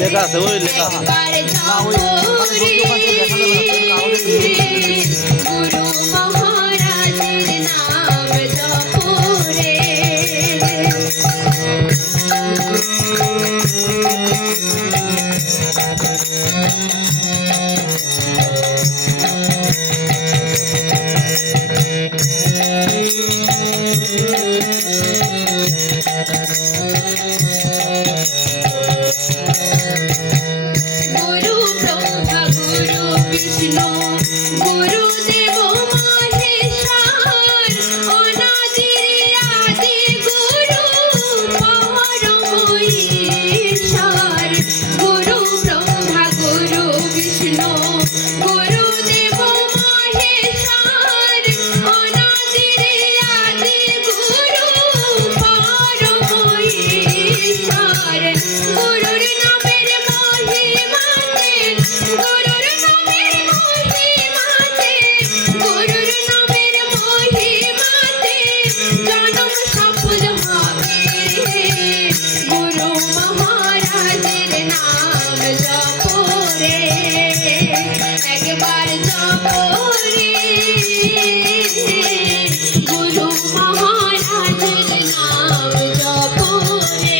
লেখা আছে, ওই লেখা আছে। না ওই দেখা যাবে না, গুরু মহারাজের নাম জপো রে। গুরু ব্রহ্মা গুরু বিষ্ণু গুরুদেব মহেশ্বর অনাদির আদি গুরু পরম ঈশ্বর। গুরু ব্রহ্মা গুরু বিষ্ণু গুরুদেব মহেশ্বর অনাদির আদি গুরু পরম ঈশ্বর। গুরুর নামের মহিমাতে, গুরুর নামের মহিমাতে, গুরুর নামের মহিমাতে জনম সফল হবে রে। গুরু মহারাজের নাম জপো রে, একবার জপো রে। গুরু মহারাজের নাম জপো রে।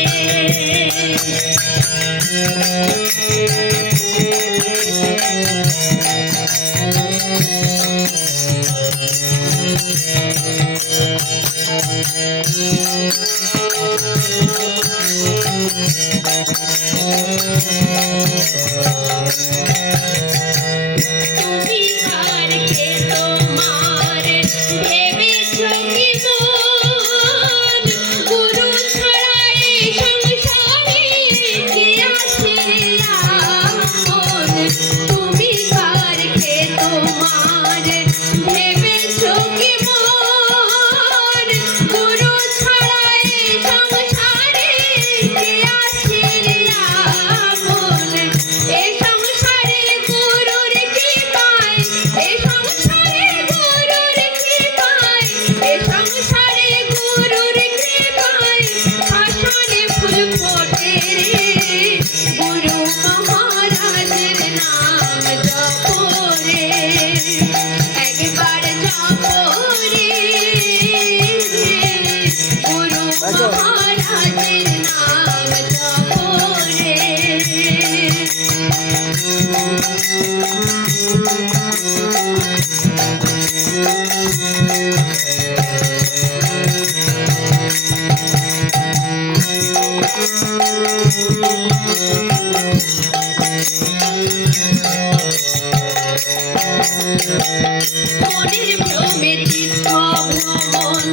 তুমি কার কে তোমার ভেবেছ কি মন, গুরু ছাড়া এই সংসারে কে আছে আপন। তুমি কার কে তোমার ভেবেছ কি মন, গুরু ছাড়া এই সংসারে কে আছে আপন। এ সংসারে গুরুর কৃপায়, এ সংসারে গুরুর কৃপায়, এ সংসারে গুরুর কৃপায় শাসনে ফুল ফোটে রে। গুরু মহারাজের নাম জপো রে, একবার জপো রে। গুরু মহারাজের নাম জপো রে। মনের ভ্রমে তীর্থ ভ্রমণ,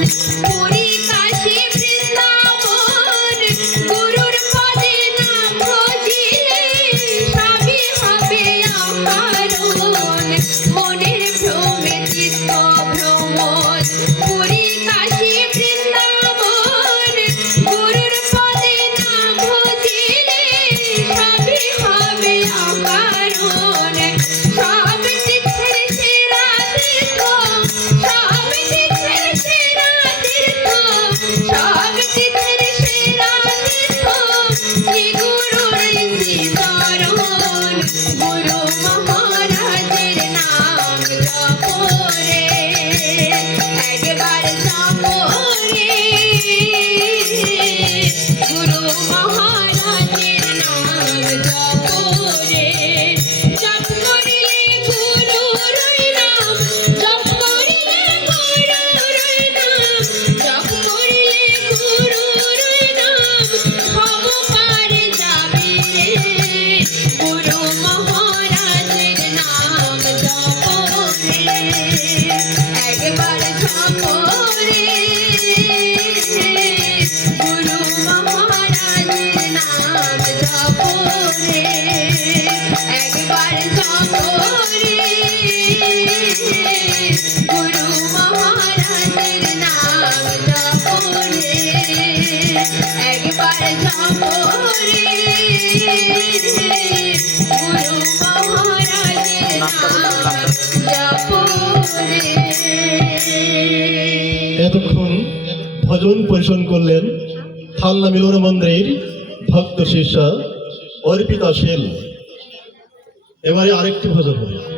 পুরী কাশী বৃন্দাবন, গুরুর পদে নাম ভজিলে সবই হবে অকারণ। মনের ভ্রমে তীর্থ ভ্রমণ, পুরী কাশী বৃন্দাবন, গুরুর পদে নাম ভজিলে সবই হবে অকারণ। সব তীর্থের সেরা তীর্থ, সব তীর্থের সেরা তীর্থ, সব তীর্থের সেরা তীর্থ শ্রী গুরুর শ্রীচরণ। গুরু মহারাজের নাম জপো রে, একবার জপো রে। গুরু মহারাজের নাম জপো রে। জপ করিলে গুরুর নাম, জপ করিলে গুরুর নাম, জপ করিলে গুরুর নাম ভব পারে যাবি রে। গুরু মহারাজের নাম জপো রে, একবার জপো রে। গুরু মহারাজের নাম জপো রে, একবার জপো রে। গুরু মহারাজের নাম জপো রে, একবার জপো রে। গুরু মহারাজের নাম জপো রে। এতক্ষণ ভজন পরিবেশন করলেন থাল্লা মিলন মন্দিরের ভক্ত শিষ্য অর্পিতা সেন। এবারে আরেকটি ভজন হবে।